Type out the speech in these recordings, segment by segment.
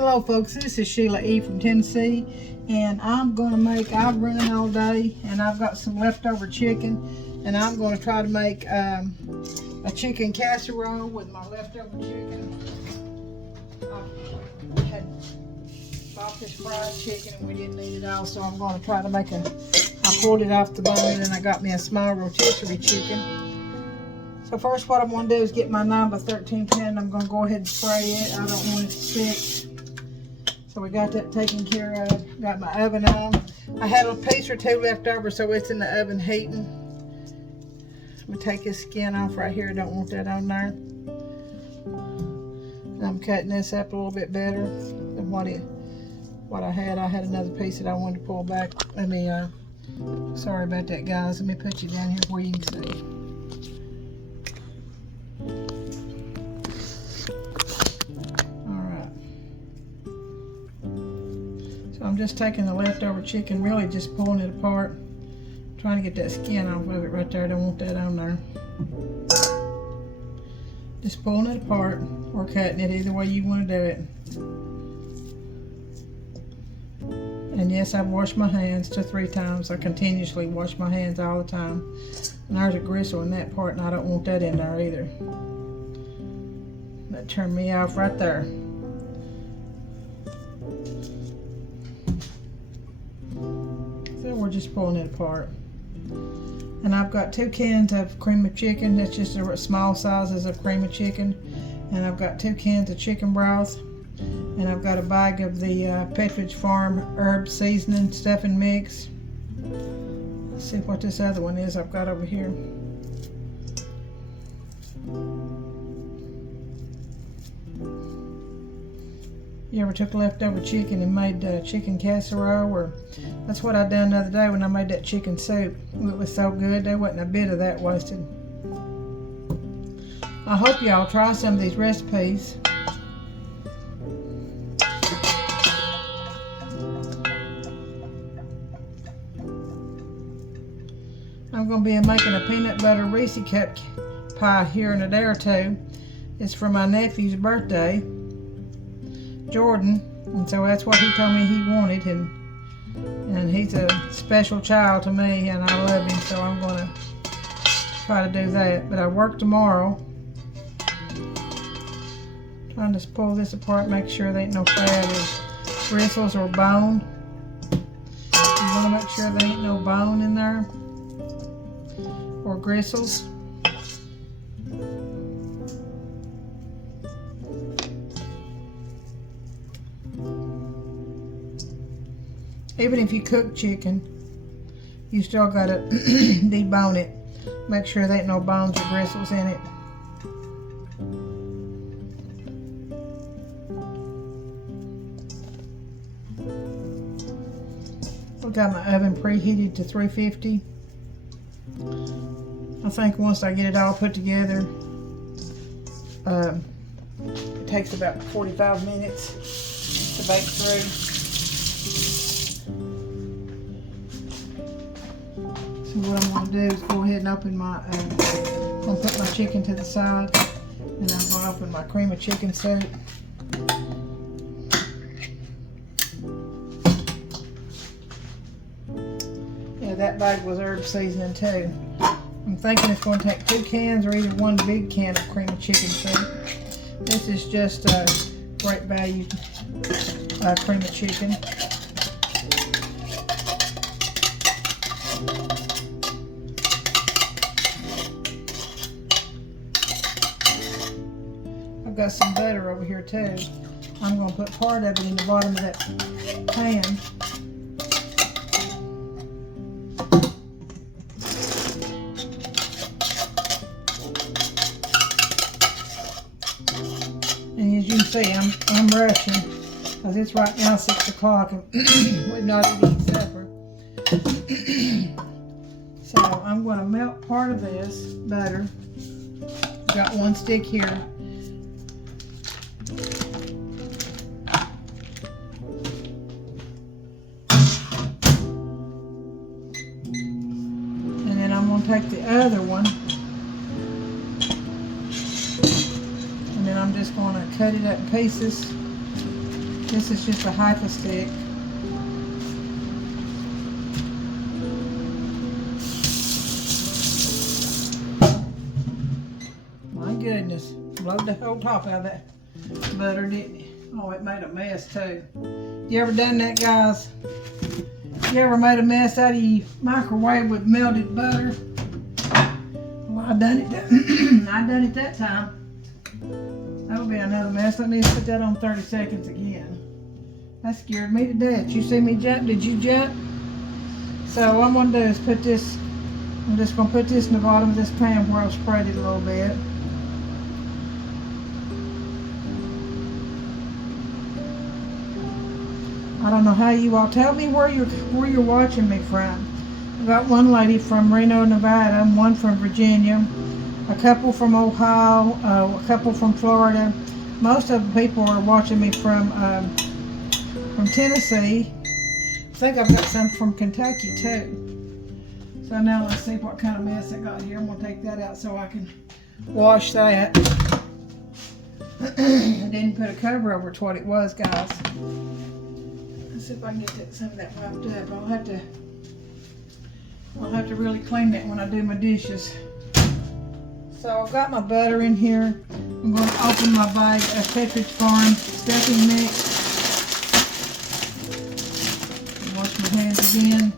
Hello folks, this is Sheila E. from Tennessee, and I'm going to make, I've run all day and I've got some leftover chicken, and I'm going to try to make a chicken casserole with my leftover chicken. I had bought this fried chicken and we didn't eat it all, so I'm going to try to make I pulled it off the bone and I got me a small rotisserie chicken. So first what I'm going to do is get my 9x13 pan. I'm going to go ahead and spray it. I don't want it to stick. So we got that taken care of. Got my oven on. I had a piece or two left over, so it's in the oven heating. Let me take this skin off right here. I don't want that on there. And I'm cutting this up a little bit better than what I had. I had another piece that I wanted to pull back. Let me, sorry about that, guys. Let me put you down here where you can see. I'm just taking the leftover chicken, really just pulling it apart, trying to get that skin off of it right there. I don't want that on there. Just pulling it apart or cutting it, either way you want to do it. And yes, I've washed my hands 3 times. I continuously wash my hands all the time. And there's a gristle in that part, and I don't want that in there either. That turned me off right there. So we're just pulling it apart. And I've got 2 cans of cream of chicken. That's just a small sizes of cream of chicken. And I've got 2 cans of chicken broth. And I've got a bag of the Petridge Farm herb seasoning stuffing mix. Let's see what this other one is I've got over here. You ever took leftover chicken and made chicken casserole? Or that's what I done the other day when I made that chicken soup. It was so good. There wasn't a bit of that wasted. I hope y'all try some of these recipes. I'm going to be making a peanut butter Reese cup pie here in a day or two. It's for my nephew's birthday, Jordan, and so that's what he told me he wanted, and he's a special child to me, and I love him, so I'm going to try to do that. But I work tomorrow, trying to pull this apart, make sure there ain't no fat or bristles or bone. You want to make sure there ain't no bone in there or gristles. Even if you cook chicken, you still gotta debone it. Make sure there ain't no bones or bristles in it. I got my oven preheated to 350. I think once I get it all put together, it takes about 45 minutes to bake through. So what I'm going to do is go ahead and open my, I'm going to put my chicken to the side, and I'm going to open my cream of chicken soup. Yeah, that bag was herb seasoning too. I'm thinking it's going to take 2 cans or either 1 big can of cream of chicken soup. This is just great value cream of chicken. I've got some butter over here too. I'm going to put part of it in the bottom of that pan. And as you can see, I'm rushing because it's right now 6 o'clock and we've not even eaten supper. So I'm going to melt part of this butter. Got 1 stick here. And then I'm going to take the other one. And then I'm just going to cut it up in pieces. This is just a half a stick. My goodness, blowed the whole top out of that butter, didn't it? Oh, it made a mess too. You ever done that, guys? You ever made a mess out of your microwave with melted butter? Well, I done it. I done it that time. That'll be another mess. Let me put that on 30 seconds again. That scared me to death. You see me jump? Did you jump? So what I'm gonna do is put this. I'm just gonna put this in the bottom of this pan where I'll spread it a little bit. I don't know how you all tell me where you're watching me from. I got one lady from Reno, Nevada, one from Virginia, a couple from Ohio, a couple from Florida. Most of the people are watching me from Tennessee. I think I've got some from Kentucky too. So now let's see what kind of mess I got here. I'm gonna take that out so I can wash that. I didn't put a cover over it, what it was, guys. Let's see if I can get some of that wiped up. I'll have to really clean that when I do my dishes. So I've got my butter in here. I'm going to open my bag of Pepperidge Farm stuffing mix. Wash my hands again.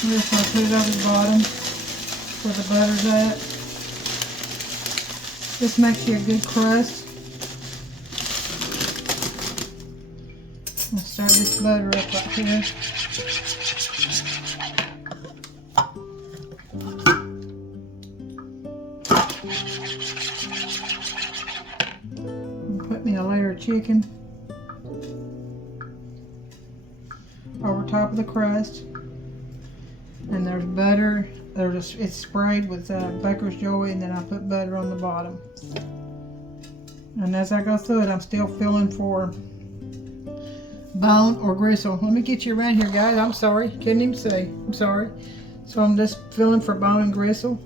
I'm just going to put it over the bottom where the butter's at. This makes you a good crust. I'll start this butter up right here. And put me a layer of chicken over top of the crust. And there's butter. It's sprayed with Baker's Joy, and then I put butter on the bottom. And as I go through it, I'm still feeling for bone or gristle. Let me get you around here, guys. I'm sorry, couldn't even see. I'm sorry. So I'm just feeling for bone and gristle.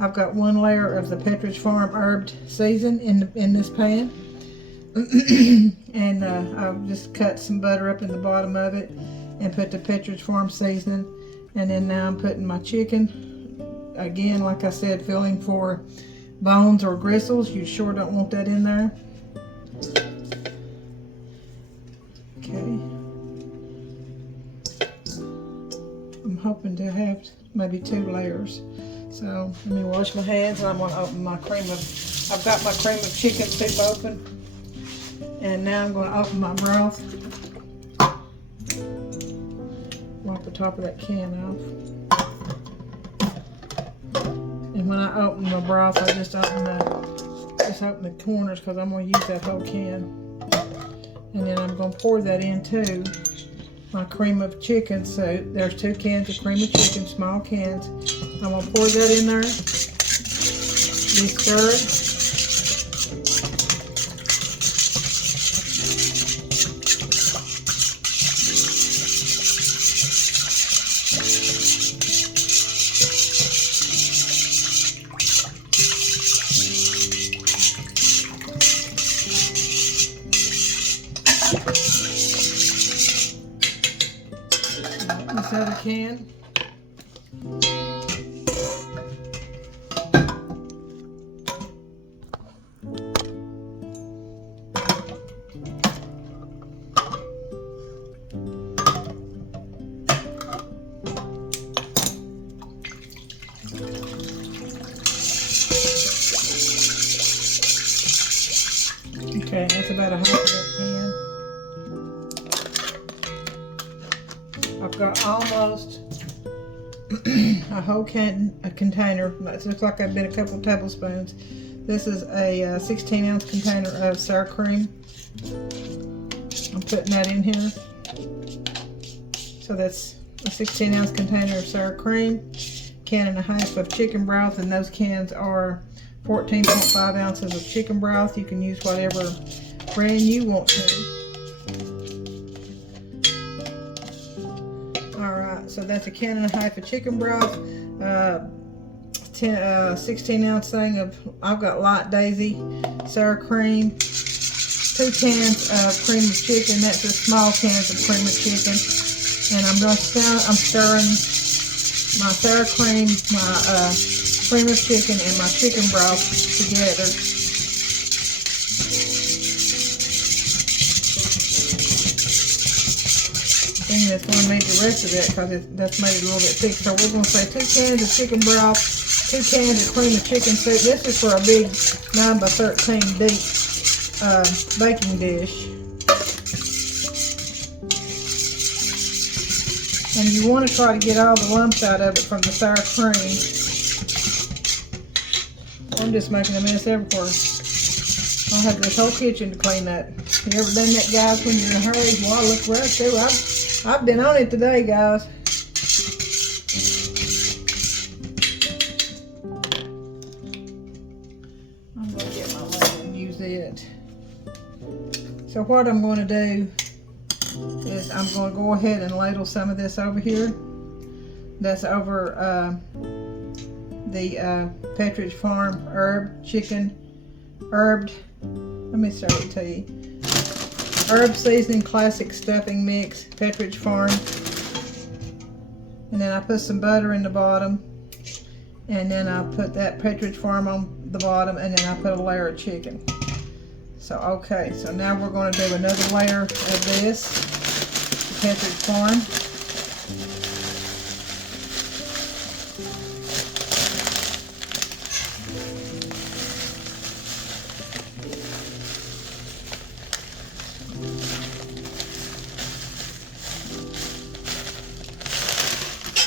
I've got one layer of the Pepperidge Farm herbed season in this pan, and I've just cut some butter up in the bottom of it and put the Pepperidge Farm seasoning. And then now I'm putting my chicken, again, like I said, feeling for bones or gristles. You sure don't want that in there. Okay. I'm hoping to have maybe 2 layers. So let me wash my hands, and I'm going to open my I've got my cream of chicken soup open. And now I'm going to open my broth. Wipe the top of that can off. And when I open my broth, I just open the corners because I'm going to use that whole can. And then I'm going to pour that into my cream of chicken soup. There's 2 cans of cream of chicken, small cans. I'm going to pour that in there. Be stirred. This other can. Okay, that's about a half of that pan. I've got almost a whole container. It looks like I've been a couple tablespoons. This is a 16-ounce container of sour cream. I'm putting that in here. So that's a 16-ounce container of sour cream, can and a half of chicken broth, and those cans are 14.5 ounces of chicken broth. You can use whatever brand you want to. Alright, so that's a can and a half of chicken broth. 16-ounce thing of, I've got light daisy sour cream. 2 cans of cream of chicken. That's the small cans of cream of chicken. And I'm stirring my sour cream, my cream of chicken, and my chicken broth together. And that's going to make the rest of that because that's made it a little bit thick. So we're going to say 2 cans of chicken broth, 2 cans of cream of chicken soup. This is for a big 9 by 13 deep baking dish. And you want to try to get all the lumps out of it from the sour cream. I'm just making a mess everywhere. I'll have this whole kitchen to clean up. You ever done that, guys, when you're in a hurry? Well, look where I do. I've been on it today, guys. I'm going to get my ladle and use it. So what I'm going to do is I'm going to go ahead and ladle some of this over here. That's over the Pepperidge Farm herbed, let me start it to you. Herb seasoning classic stuffing mix, Pepperidge Farm. And then I put some butter in the bottom. And then I put that Pepperidge Farm on the bottom, and then I put a layer of chicken. So, okay, so now we're going to do another layer of this, Pepperidge Farm.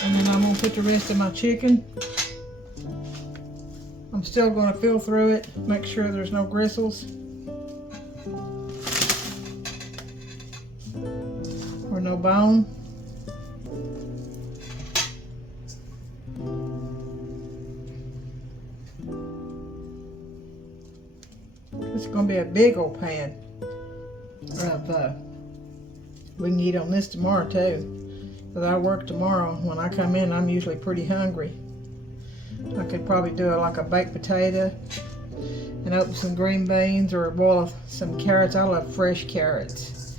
And then I'm going to put the rest of my chicken. I'm still going to feel through it, make sure there's no gristles or no bone. It's going to be a big old pan of, we can eat on this tomorrow too. Because I work tomorrow. When I come in, I'm usually pretty hungry. I could probably do like a baked potato and open some green beans or boil some carrots. I love fresh carrots.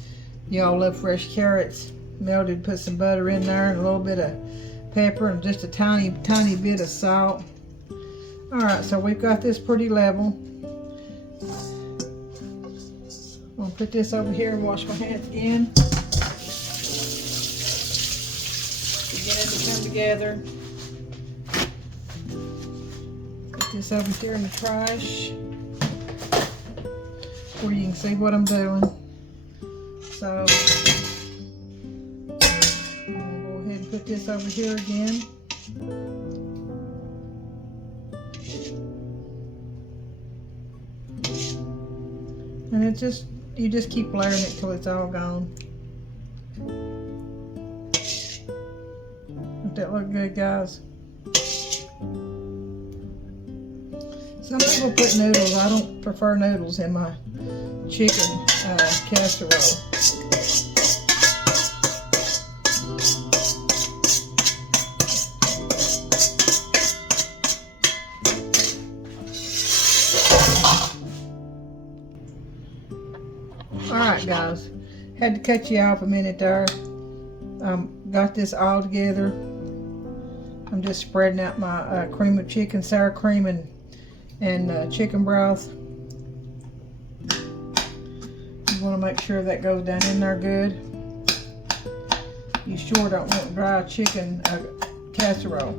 Y'all love fresh carrots. Melted, put some butter in there and a little bit of pepper and just a tiny bit of salt. Alright, so we've got this pretty level. I'm going to put this over here and wash my hands again. Beginning to come together. Put this over here in the trash where you can see what I'm doing. So I'm going to go ahead and put this over here again. And it just, you just keep layering it till it's all gone. Doesn't that look good, guys? Some people put noodles. I don't prefer noodles in my chicken casserole. Alright, guys, had to cut you off a minute there. Got this all together. I'm just spreading out my cream of chicken, sour cream, and chicken broth. You want to make sure that goes down in there good. You sure don't want dry chicken casserole.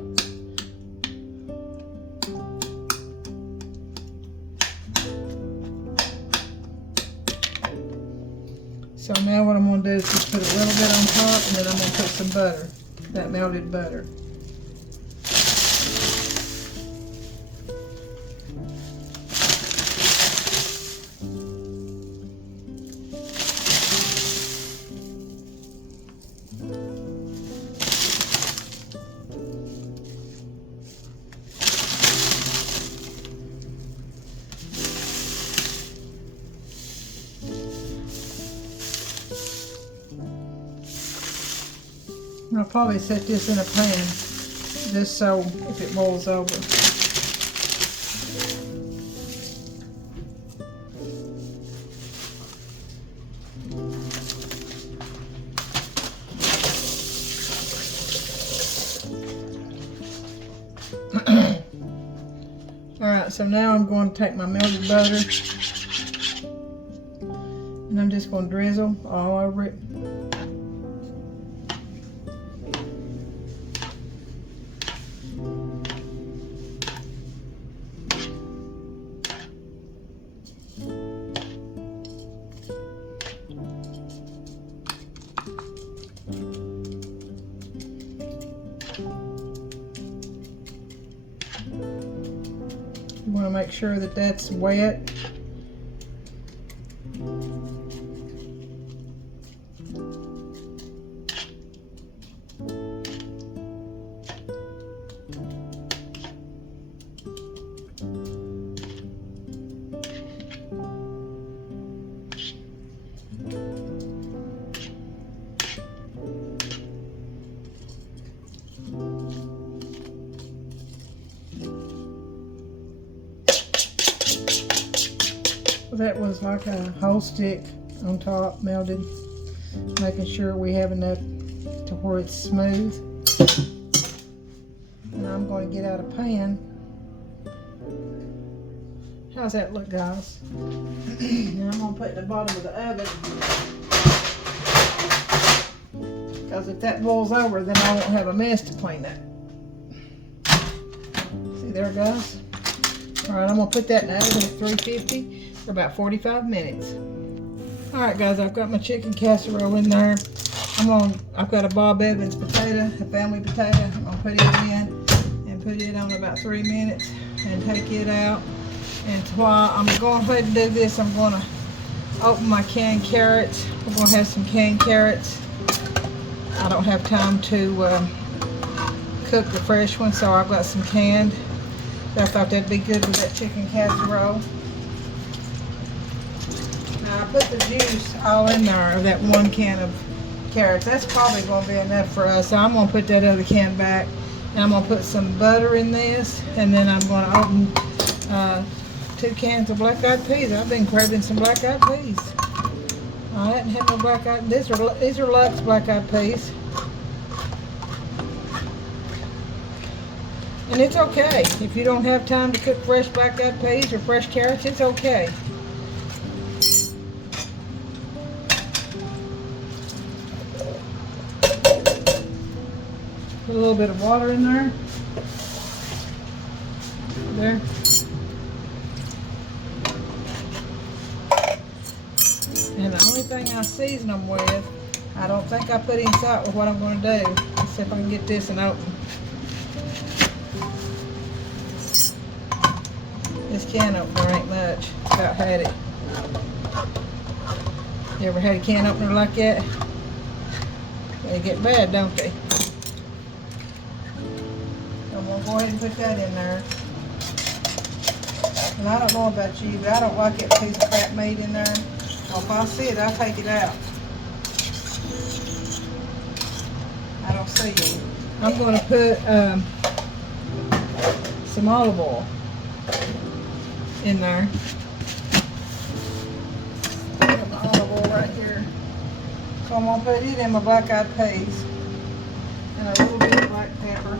So now what I'm going to do is just put a little bit on top, and then I'm going to put some butter, that melted butter. I'll probably set this in a pan just so if it boils over. Alright, so now I'm going to take my melted butter and I'm just going to drizzle all over it. You want to make sure that that's wet. That was like a whole stick on top, melted, making sure we have enough to where it's smooth. And I'm going to get out a pan. How's that look, guys? And I'm going to put it at the bottom of the oven, because if that boils over, then I won't have a mess to clean up. See there, guys? Alright, I'm going to put that in the oven at 350 for about 45 minutes. Alright guys, I've got my chicken casserole in there. I've got a Bob Evans potato, a family potato. I'm going to put it in and put it on about 3 minutes and take it out. And while I'm going ahead and do this, I'm going to open my canned carrots. We're going to have some canned carrots. I don't have time to cook the fresh ones, so I've got some canned. I thought that'd be good with that chicken casserole. Now I put the juice all in there of that 1 can of carrots. That's probably going to be enough for us. So I'm going to put that other can back, and I'm going to put some butter in this, and then I'm going to open 2 cans of black-eyed peas. I've been craving some black-eyed peas. I hadn't had no black-eyed. These are Lux black-eyed peas. And it's okay. If you don't have time to cook fresh black-eyed peas or fresh carrots, it's okay. Put a little bit of water in there. There. And the only thing I season them with, I don't think I put any salt with what I'm going to do. Let's see if I can get this and open. This can opener ain't much. About had it. You ever had a can opener like that? They get bad, don't they? So I'm going to go ahead and put that in there. And I don't know about you, but I don't like that piece of crap meat in there. So if I see it, I'll take it out. I don't see it. I'm going to put some olive oil in there. Got my olive oil right here. So I'm going to put it in my black-eyed peas and a little bit of black pepper.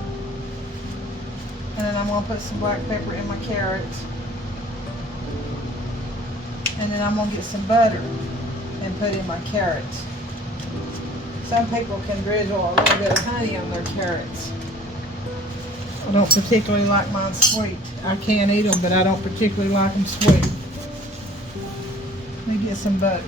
And then I'm going to put some black pepper in my carrots. And then I'm going to get some butter and put in my carrots. Some people can drizzle a little bit of honey on their carrots. I don't particularly like mine sweet. I can eat them, but I don't particularly like them sweet. Let me get some butter.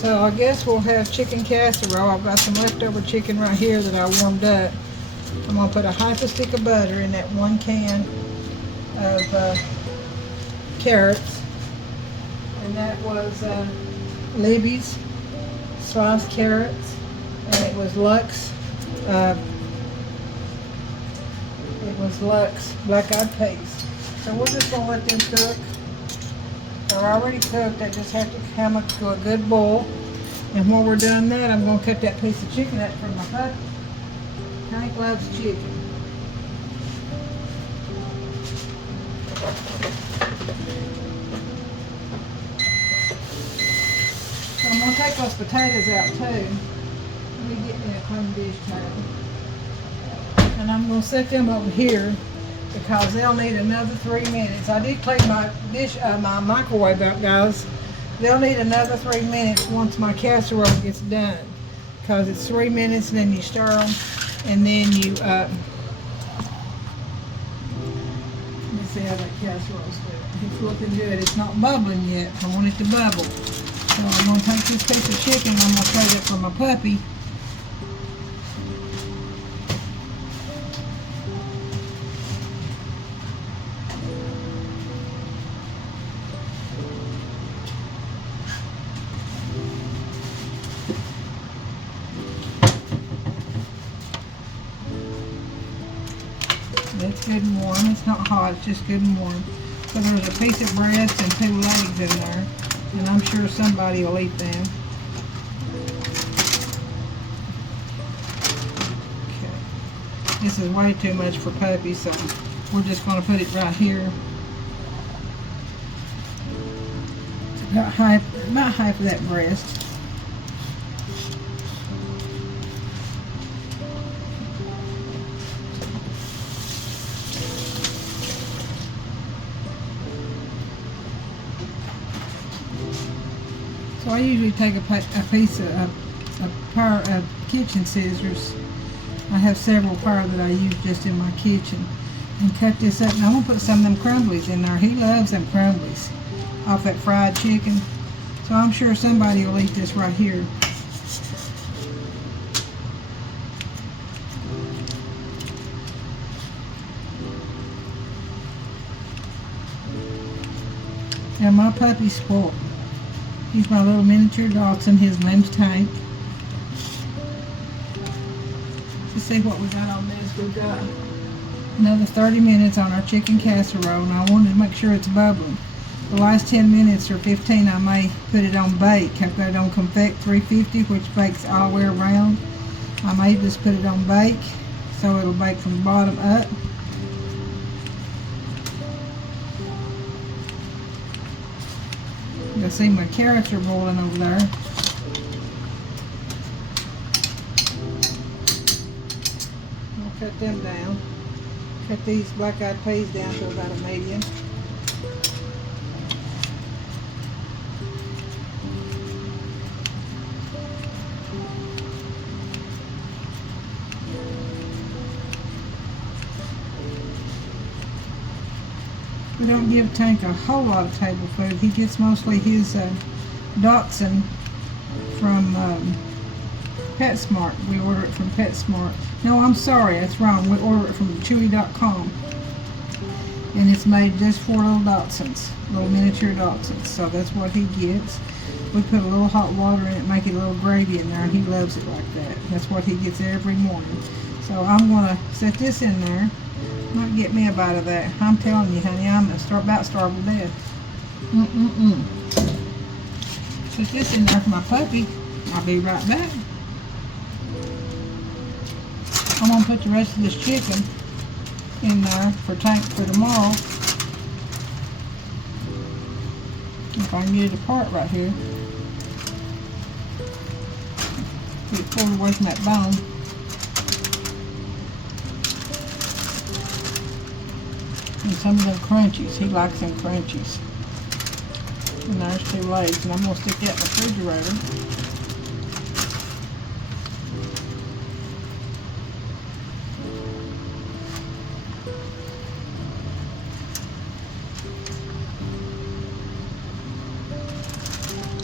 So I guess we'll have chicken casserole. I've got some leftover chicken right here that I warmed up. I'm going to put a half a stick of butter in that 1 can of carrots, and that was Libby's sliced carrots, and it was Lux black-eyed peas. So we're just gonna let them cook. They're already cooked. They just have to come to a good boil. And while we're doing that, I'm gonna cut that piece of chicken up from my puppy. Hank loves chicken. So I'm gonna take those potatoes out too. Let me get me a clean dish towel. And I'm gonna set them over here because they'll need another 3 minutes. I did clean my my microwave out, guys. They'll need another 3 minutes once my casserole gets done, because it's 3 minutes and then you stir them, and then you let me see how that casserole's doing. It's looking good. It's not bubbling yet. I want it to bubble. So I'm going to take this piece of chicken and I'm going to trade it for my puppy. It's good and warm. It's not hot, it's just good and warm. So there's a piece of breast and 2 legs in there, and I'm sure somebody will eat them. Okay. This is way too much for Puppy, so we're just going to put it right here. It's about half of that breast. So I usually take a piece of a pair of kitchen scissors. I have several pair that I use just in my kitchen, and cut this up. And I'm gonna put some of them crumblies in there. He loves them crumblies off that fried chicken. So I'm sure somebody will eat this right here. Now my puppy's spoiled. He's my little miniature dachshund. His name's Tank. Let's see what we got on this. We've got another 30 minutes on our chicken casserole, and I wanted to make sure it's bubbling. The last 10 minutes or 15, I may put it on bake. I've got it on Confect 350, which bakes all the way around. I may just put it on bake, so it'll bake from the bottom up. You'll see my carrots are boiling over there. I'll cut them down. Cut these black-eyed peas down to about a medium. We don't give Tank a whole lot of table food. He gets mostly his dachshund from PetSmart. We order it from PetSmart. No, I'm sorry, that's wrong. We order it from Chewy.com. And it's made just for little dachshunds, little miniature dachshunds. So that's what he gets. We put a little hot water in it, make it a little gravy in there, and he loves it like that. That's what he gets every morning. So I'm going to set this in there. Might get me a bite of that. I'm telling you, honey, I'm about starved to death. Put this in there for my puppy. I'll be right back. I'm going to put the rest of this chicken in there for Tank for tomorrow. If I can get it apart right here. Get it pulled away from that bone. And some of them crunchies. He likes them crunchies. And there's 2 legs. And I'm going to stick that in the refrigerator.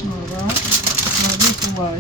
Alright. Throw this away.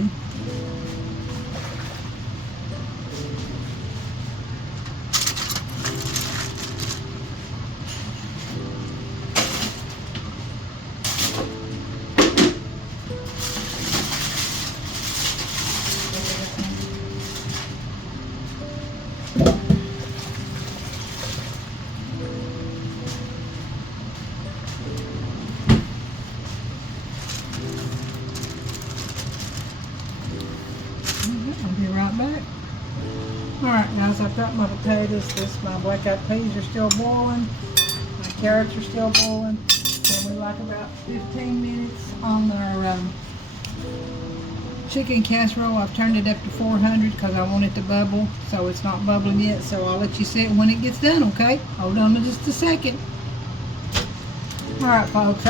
Alright guys, I've got my potatoes. My black-eyed peas are still boiling. My carrots are still boiling. And we like about 15 minutes on our chicken casserole. I've turned it up to 400 because I want it to bubble, so it's not bubbling yet. So I'll let you see it when it gets done, okay? Hold on just a second. Alright folks,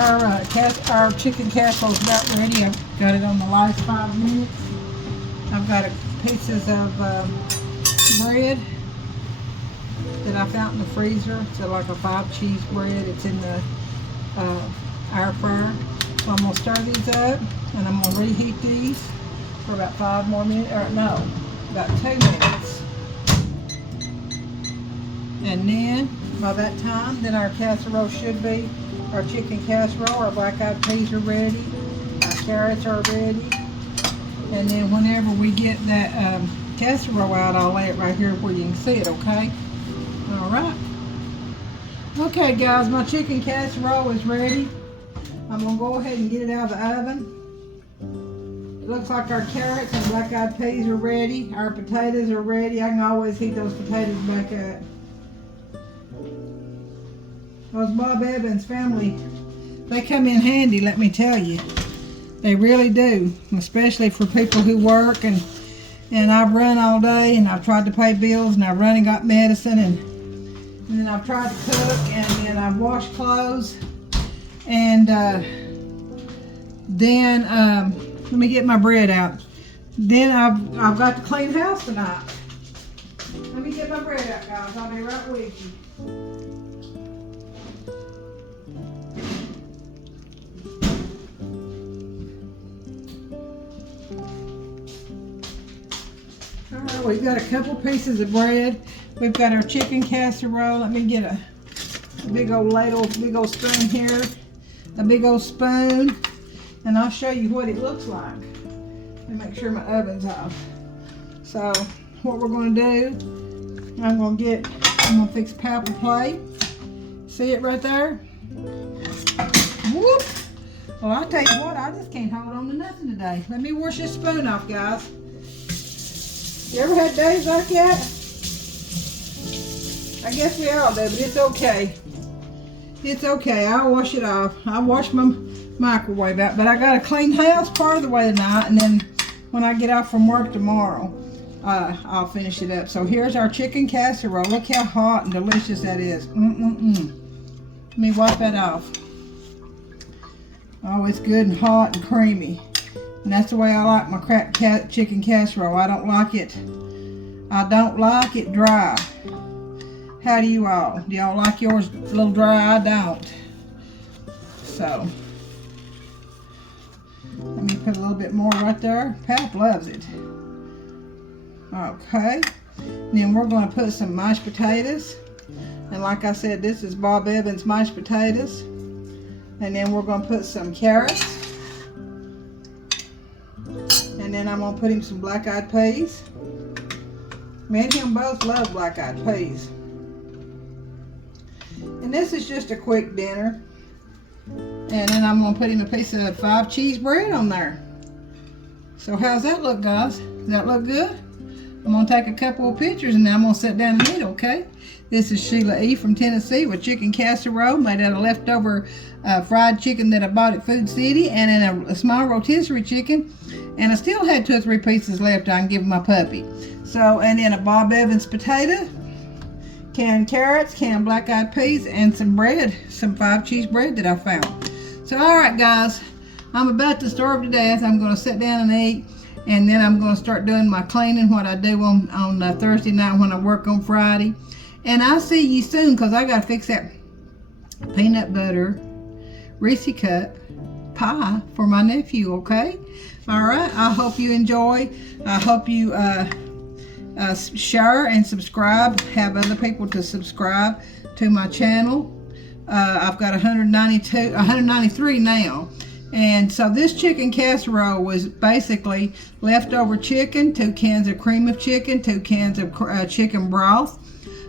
our chicken casserole is about ready. I've got it on the last 5 minutes. I've got pieces of bread that I found in the freezer. It's like a 5-cheese bread. It's in the air fryer. So I'm going to stir these up and I'm going to reheat these for about 5 more minutes, or no, about 2 minutes. And then by that time, then our casserole should be, our chicken casserole, our black-eyed peas are ready, our carrots are ready. And then whenever we get that casserole out, I'll lay it right here where you can see it, okay? Alright. Okay guys, my chicken casserole is ready. I'm going to go ahead and get it out of the oven. It looks like our carrots and black-eyed peas are ready. Our potatoes are ready. I can always heat those potatoes back up. Those Bob Evans family, they come in handy, let me tell you. They really do, especially for people who work, and I've run all day and I've tried to pay bills and I've run and got medicine, and then I've tried to cook, and then I've washed clothes, and then let me get my bread out. Then I've got to clean house tonight. Let me get my bread out, guys. I'll be right with you. Alright, we've got a couple pieces of bread. We've got our chicken casserole. Let me get a big old ladle, big old spoon here. A big old spoon. And I'll show you what it looks like. Let me make sure my oven's off. So, what we're going to do, I'm going to fix a paper plate. See it right there? Whoop! Well, I'll tell you what, I just can't hold on to nothing today. Let me wash this spoon off, guys. You ever had days like that? I guess we all do, but it's okay. It's okay. I'll wash it off. I'll wash my microwave out, but I got to clean house part of the way tonight, and then when I get off from work tomorrow, I'll finish it up. So here's our chicken casserole. Look how hot and delicious that is. Let me wipe that off. Oh, it's good and hot and creamy. And that's the way I like my chicken casserole. I don't like it dry. How do you all? Do y'all like yours a little dry? I don't. So, let me put a little bit more right there. Pap loves it. Okay. And then we're going to put some mashed potatoes. And like I said, this is Bob Evans mashed potatoes. And then we're going to put some carrots. And then I'm going to put him some black-eyed peas. Me and him both love black-eyed peas. And this is just a quick dinner. And then I'm going to put him a piece of 5-cheese bread on there. So how's that look, guys? Does that look good? I'm going to take a couple of pictures and then I'm going to sit down and eat, okay? This is Sheila E. from Tennessee with chicken casserole made out of leftover fried chicken that I bought at Food City, and then a small rotisserie chicken. And I still had 2 or 3 pieces left I can give my puppy. So, and then a Bob Evans potato, canned carrots, canned black-eyed peas, and some bread, some 5-cheese bread that I found. So, all right, guys, I'm about to starve to death. I'm going to sit down and eat, and then I'm going to start doing my cleaning, what I do on Thursday night when I work on Friday. And I'll see you soon, because I got to fix that peanut butter Reese cup pie for my nephew, okay? All right, I hope you enjoy. I hope you share and subscribe. Have other people to subscribe to my channel. I've got 193 now. And so this chicken casserole was basically leftover chicken, 2 cans of cream of chicken, 2 cans of chicken broth,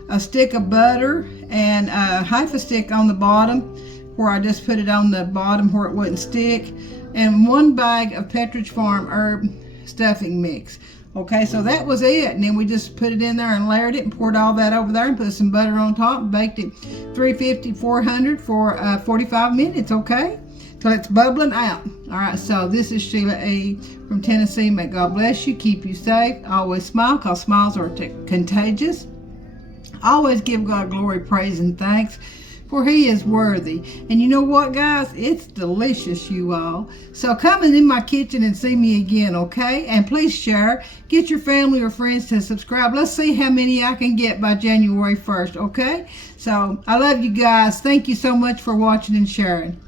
a stick of butter, and half a stick on the bottom where I just put it on the bottom where it wouldn't stick, and 1 bag of Pepperidge Farm herb stuffing mix. Okay, so that was it. And then we just put it in there and layered it and poured all that over there and put some butter on top and baked it 350, 400 for 45 minutes, okay? So it's bubbling out. All right, so this is Sheila E. from Tennessee. May God bless you, keep you safe. Always smile, because smiles are contagious. Always give God glory, praise, and thanks, for He is worthy. And you know what, guys? It's delicious, you all. So come in my kitchen and see me again, okay? And please share. Get your family or friends to subscribe. Let's see how many I can get by January 1st, okay? So I love you guys. Thank you so much for watching and sharing.